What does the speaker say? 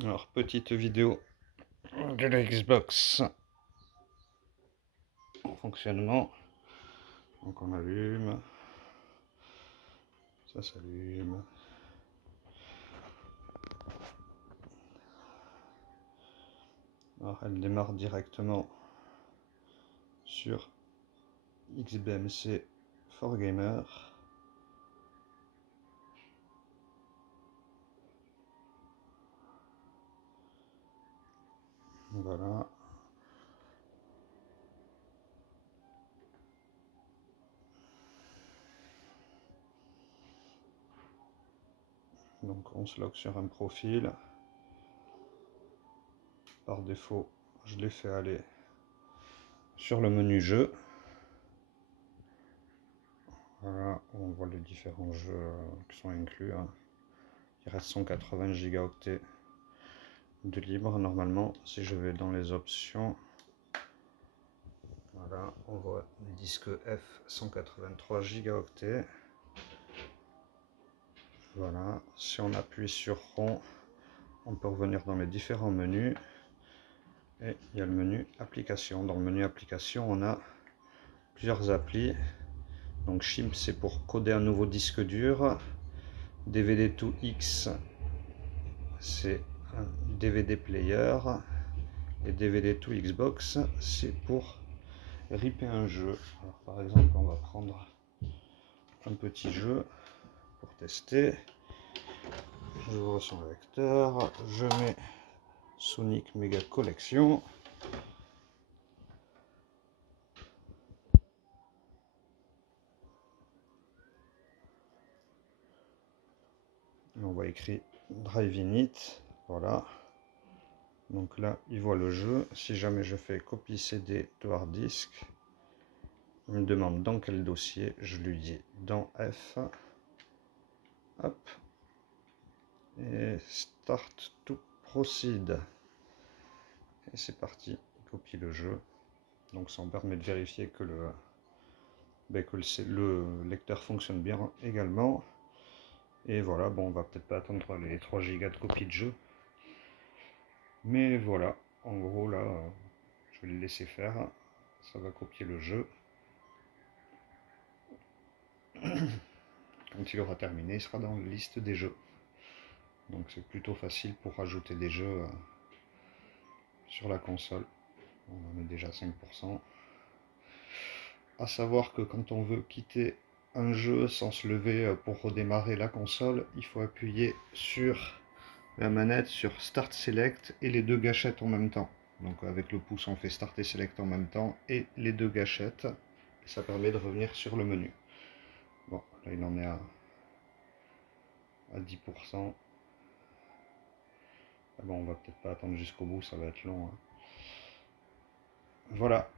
Alors, petite vidéo de la Xbox en fonctionnement. Donc on allume, ça s'allume. Alors elle démarre directement sur XBMC for Gamer. Voilà. Donc on se log sur un profil. Par défaut, je l'ai fait aller sur le menu jeu. Voilà, on voit les différents jeux qui sont inclus. Il reste 180 gigaoctets de libre normalement. Si je vais dans les options, voilà, on voit disque F 183 gigaoctets. Voilà, si on appuie sur ROM, on peut revenir dans les différents menus. Et il y a le menu application. Dans le menu application, on a plusieurs applis. Donc Chimp, c'est pour coder un nouveau disque dur. DVD2X, c'est un DVD player. Et DVD2 Xbox, c'est pour ripper un jeu. Alors, par exemple, on va prendre un petit jeu pour tester. J'ouvre son lecteur, je mets Sonic Mega Collection. On voit écrit Drive Init. Voilà. Donc là, il voit le jeu. Si jamais je fais copie CD de hard disk, il me demande dans quel dossier. Je lui dis dans F. Hop. Et Start to Proceed. Et c'est parti. Il copie le jeu. Donc ça me permet de vérifier que le lecteur fonctionne bien également. Et voilà, bon, on va peut-être pas attendre les 3 Go de copie de jeu. Mais voilà, en gros là, je vais le laisser faire. Ça va copier le jeu. Quand il aura terminé, il sera dans la liste des jeux. Donc c'est plutôt facile pour rajouter des jeux sur la console. On en est déjà 5%. À savoir que quand on veut quitter un jeu sans se lever pour redémarrer la console, il faut appuyer sur la manette sur Start Select et les deux gâchettes en même temps. Donc avec le pouce on fait Start et Select en même temps et les deux gâchettes. Et ça permet de revenir sur le menu. Bon, là il en est à 10%. Ah bon, on va peut-être pas attendre jusqu'au bout, ça va être long. Voilà.